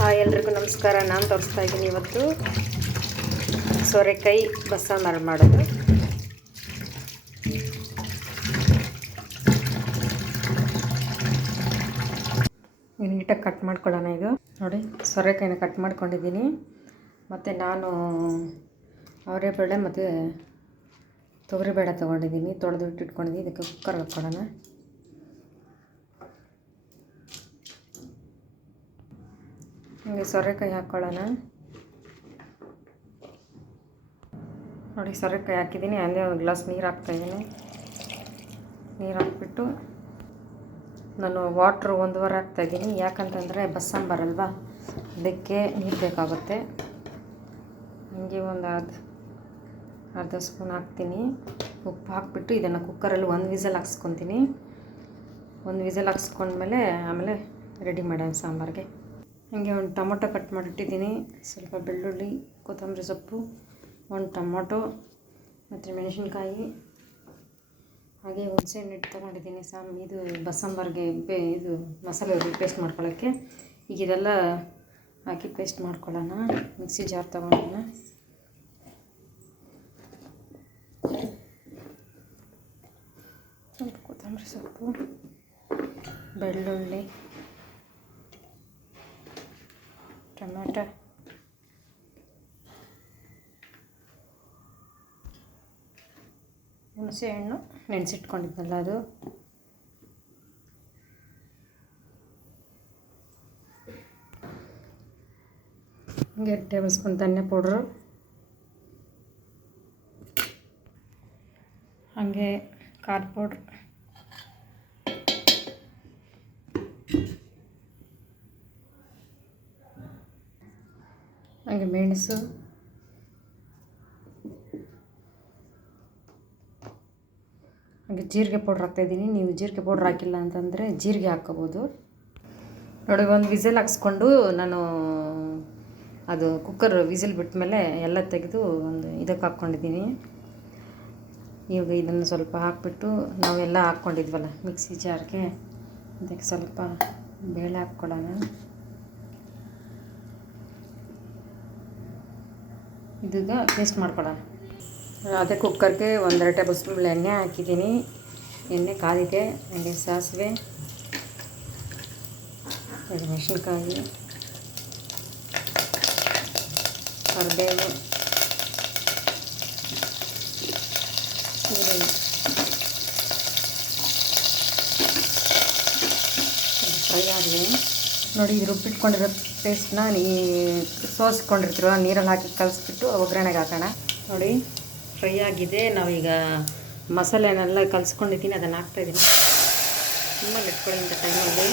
ಎಲ್ರಿಗೂ ನಮಸ್ಕಾರ. ನಾನು ತೋರಿಸ್ತಾ ಇದ್ದೀನಿ ಇವತ್ತು ಸೋರೆಕಾಯಿ ಬಸ್ಸಾರು ಮಾಡೋದು. ನೀಟಾಗಿ ಕಟ್ ಮಾಡ್ಕೊಳ್ಳೋಣ. ಇದು ನೋಡಿ, ಸೋರೆಕಾಯಿನ ಕಟ್ ಮಾಡ್ಕೊಂಡಿದ್ದೀನಿ. ಮತ್ತು ನಾನು ಅವರೆಬೇಳೆ ಮತ್ತು ತೊಗರಿಬೇಳೆ ತೊಗೊಂಡಿದ್ದೀನಿ, ತೊಳೆದು ಇಟ್ಕೊಂಡಿದ್ದೀನಿ. ಇದಕ್ಕೆ ಕುಕ್ಕರ್ ಹಾಕ್ಕೊಳ್ಳೋಣ. ಹೀಗೆ ಸೋರೆಕಾಯಿ ಹಾಕ್ಕೊಳ್ಳೋಣ. ನೋಡಿ, ಸೋರೆಕಾಯಿ ಹಾಕಿದ್ದೀನಿ. ಅಂದರೆ ಒಂದು ಗ್ಲಾಸ್ ನೀರು ಹಾಕ್ತಾಯಿದ್ದೀನಿ. ನೀರು ಹಾಕ್ಬಿಟ್ಟು ನಾನು ವಾಟ್ರು 1 ವಾರ ಹಾಕ್ತಾಯಿದ್ದೀನಿ. ಯಾಕಂತಂದರೆ ಬಸ್ಸಾಂಬಾರಲ್ವ, ಅದಕ್ಕೆ ನೀರು ಬೇಕಾಗುತ್ತೆ. ಹೀಗೆ ಒಂದು ಅರ್ಧ ಸ್ಪೂನ್ ಹಾಕ್ತೀನಿ. ಉಪ್ಪು ಹಾಕ್ಬಿಟ್ಟು ಇದನ್ನು ಕುಕ್ಕರಲ್ಲಿ 1 ವಿಸಲ್ ಹಾಕ್ಸ್ಕೊತೀನಿ. 1 ವಿಸಲ್ ಹಾಕ್ಸ್ಕೊಂಡ್ಮೇಲೆ ಆಮೇಲೆ ರೆಡಿ ಮಾಡೋಣ ಸಾಂಬಾರಿಗೆ. ಹಾಗೆ ಒಂದು ಟೊಮೊಟೊ ಕಟ್ ಮಾಡಿಟ್ಟಿದ್ದೀನಿ, ಸ್ವಲ್ಪ ಬೆಳ್ಳುಳ್ಳಿ, ಕೊತ್ತಂಬರಿ ಸೊಪ್ಪು, 1 ಟೊಮೊಟೊ ಮತ್ತು ಮೆಣಸಿನ್ಕಾಯಿ, ಹಾಗೆ ಹುಣಸೆಹಣ್ಣು ತೊಗೊಂಡಿದ್ದೀನಿ. ಇದು ಬಸ್ಸಾಂಬಾರಿಗೆ ಇದು ಮಸಾಲೆ ಪೇಸ್ಟ್ ಮಾಡ್ಕೊಳ್ಳೋಕ್ಕೆ. ಈಗ ಇದೆಲ್ಲ ಹಾಕಿ ಪೇಸ್ಟ್ ಮಾಡ್ಕೊಳ್ಳೋಣ. ಮಿಕ್ಸಿ ಜಾರ್ ತೊಗೊಳ್ಳೋಣ. ಸ್ವಲ್ಪ ಕೊತ್ತಂಬರಿ ಸೊಪ್ಪು, ಬೆಳ್ಳುಳ್ಳಿ, ಟೊಮೆಟೊ, ಹುಣಸೆಹಣ್ಣು ನೆನೆಸಿಟ್ಕೊಂಡಿದ್ನಲ್ಲ ಅದು, ಹಾಗೆ 2 ಟೇಬಲ್ ಸ್ಪೂನ್ ಧನಿಯಾ ಪೌಡ್ರು, ಹಾಗೆ ಖಾರ ಪೌಡ್ರ್, ಹಾಗೆ ಮೆಣಸು, ಹಾಗೆ ಜೀರಿಗೆ ಪೌಡ್ರ್ ಹಾಕ್ತಾಯಿದ್ದೀನಿ. ನೀವು ಜೀರಿಗೆ ಪೌಡ್ರ್ ಹಾಕಿಲ್ಲ ಅಂತಂದರೆ ಜೀರಿಗೆ ಹಾಕ್ಕೋಬೋದು. ನೋಡಿ, 1 ವಿಸಲ್ ಹಾಕ್ಸ್ಕೊಂಡು ನಾನು ಅದು ಕುಕ್ಕರ್ ವಿಸಿಲ್ ಬಿಟ್ಟ ಮೇಲೆ ಎಲ್ಲ ತೆಗೆದು ಒಂದು ಇದಕ್ಕೆ ಹಾಕ್ಕೊಂಡಿದ್ದೀನಿ. ಇವಾಗ ಇದನ್ನು ಸ್ವಲ್ಪ ಹಾಕ್ಬಿಟ್ಟು ನಾವೆಲ್ಲ ಹಾಕ್ಕೊಂಡಿದ್ವಲ್ಲ ಮಿಕ್ಸಿ ಜಾರ್ಗೆ, ಅದಕ್ಕೆ ಸ್ವಲ್ಪ ಬೇಳೆ ಹಾಕ್ಕೊಳ್ಳೋಣ. ಇದೀಗ ಪೇಸ್ಟ್ ಮಾಡ್ಕೊಳ್ಳೋಣ. ಅದೇ ಕುಕ್ಕರ್ಗೆ 1-2 ಟೇಬಲ್ ಸ್ಪೂನ್ ಎಣ್ಣೆ ಹಾಕಿದ್ದೀನಿ. ಎಣ್ಣೆ ಕಾದಿದೆ. ಹಾಗೆ ಸಾಸಿವೆ, ಮೆಣಸಿನ್ಕಾಯಿ, ಕರಿಬೇವು, ಈರುಳ್ಳಿ ಫ್ರೈ ಆಗಲಿ. ನೋಡಿ, ಇದು ರುಬ್ಬಿಟ್ಕೊಂಡಿರೋ ಪೇಸ್ಟ್ನ ಸೋಸ್ಕೊಂಡಿರ್ತೀರೋ ನೀರಲ್ಲಿ ಹಾಕಿ ಕಲಿಸ್ಬಿಟ್ಟು ಒಗ್ಗರಣೆಗೆ ಹಾಕೋಣ. ನೋಡಿ, ಫ್ರೈ ಆಗಿದೆ. ನಾವೀಗ ಮಸಾಲೆನೆಲ್ಲ ಕಲಿಸ್ಕೊಂಡಿದ್ದೀನಿ, ಅದನ್ನು ಹಾಕ್ತಾಯಿದ್ದೀನಿ. ನಿಮ್ಮಲ್ಲಿ ಇಟ್ಕೊಳ್ಳಿ ಇಂಥ ಟೈಮಲ್ಲಿ.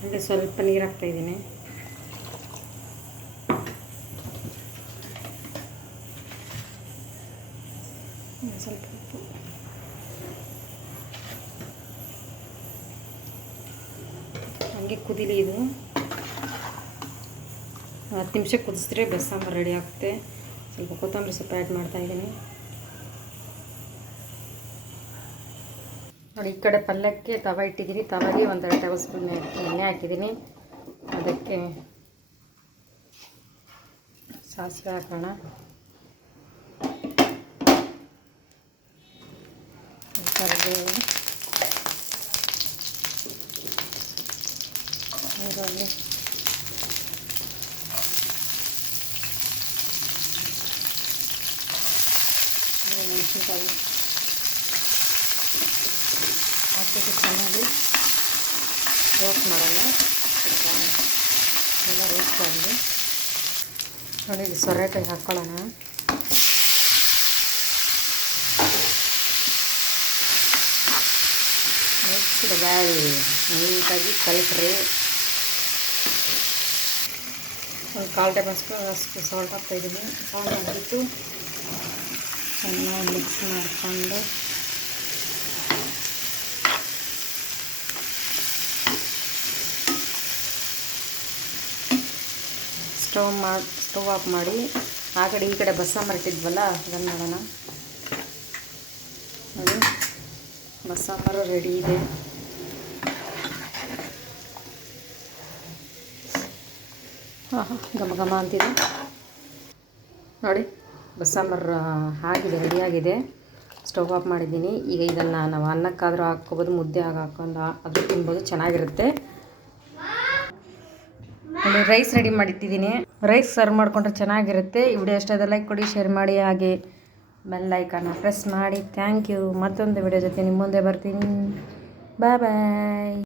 ಹಾಗೆ ಸ್ವಲ್ಪ ನೀರು ಹಾಕ್ತಾಯಿದ್ದೀನಿ. ಸ್ವಲ್ಪ ಉಪ್ಪು, ಹಾಗೆ ಕುದಿಲಿ. ಇದು 10 ನಿಮಿಷ ಕುದಿಸಿದ್ರೆ ಬಸ್ಸಾಂಬಾರು ರೆಡಿ ಆಗುತ್ತೆ. ಸ್ವಲ್ಪ ಕೊತ್ತಂಬರಿ ಸೊಪ್ಪು ಆ್ಯಡ್ ಮಾಡ್ತಾಯಿದ್ದೀನಿ. ನೋಡಿ, ಈ ಕಡೆ ಪಲ್ಯಕ್ಕೆ ತವ ಇಟ್ಟಿದ್ದೀನಿ. ತವಾಗೆ 1-2 ಟೇಬಲ್ ಸ್ಪೂನ್ ಎಣ್ಣೆ ಹಾಕಿದ್ದೀನಿ. ಅದಕ್ಕೆ ಸಾಸಿವೆ ಹಾಕೋಣ, ಕರಿಬೇವು, ಈರುಳ್ಳಿ, ಮೆಣಸಿನ್ಕಾಯಿ ಹಾಕಿಟ್ಟು ಚೆನ್ನಾಗಿ ರೋಸ್ಟ್ ಮಾಡೋಣ. ಸ್ವಲ್ಪ ಎಲ್ಲ ರೋಸ್ಟ್ ಆಗಲಿ. ನೋಡಿ, ಇದು ಸೋರೆಕಾಯಿ ಹಾಕ್ಕೊಳ್ಳೋಣ. ನೆಕ್ಸ್ಟ್ ನೀಟಾಗಿ ಕಲಿಸ್ರಿ. ಒಂದು 1/4 ಟೇಬಲ್ ಸ್ಪೂನ್ ಅಷ್ಟು ಸಾಲ್ಟ್ ಹಾಕ್ತಾಯಿದ್ದೀನಿ. ಸಾಲ್ಟ್ ಹಾಕ್ಬಿಟ್ಟು ಚೆನ್ನಾಗಿ ಮಿಕ್ಸ್ ಮಾಡಿಕೊಂಡು ಸ್ಟವ್ ಆಫ್ ಮಾಡಿ ಆ ಕಡೆ ಈ ಕಡೆ ಬಸ್ಸಾಂಬಾರು ಇಟ್ಟಿದ್ವಲ್ಲ ಅದನ್ನು ಮಾಡೋಣ. ನೋಡಿ ಬಸ್ಸಾಂಬಾರು ರೆಡಿ ಇದೆ. ಘಮ ಘಮ ಅಂತಿದೆ ನೋಡಿ. ಬಸ್ಸಾಂಬಾರು ಆಗಿದೆ, ರೆಡಿಯಾಗಿದೆ. ಸ್ಟವ್ ಆಫ್ ಮಾಡಿದ್ದೀನಿ. ಈಗ ಇದನ್ನು ನಾವು ಅನ್ನಕ್ಕಾದರೂ ಹಾಕ್ಕೋಬೋದು, ಮುದ್ದೆ ಹಾಕೊಂಡು ಅದು ತಿನ್ಬೋದು, ಚೆನ್ನಾಗಿರುತ್ತೆ. ರೈಸ್ ರೆಡಿ ಮಾಡಿಟ್ಟಿದ್ದೀನಿ. ರೈಸ್ ಸರ್ವ್ ಮಾಡಿಕೊಂಡ್ರೆ ಚೆನ್ನಾಗಿರುತ್ತೆ. ಈ ವಿಡಿಯೋ ಇಷ್ಟ ಆದ ಲೈಕ್ ಕೊಡಿ, ಶೇರ್ ಮಾಡಿ, ಹಾಗೆ ಬೆಲ್ ಐಕಾನ್ನ ಪ್ರೆಸ್ ಮಾಡಿ. Thank you. ಮತ್ತೊಂದು ವಿಡಿಯೋ ಜೊತೆ ನಿಮ್ಮ ಮುಂದೆ ಬರ್ತೀನಿ. ಬಾಯ್ ಬಾಯ್.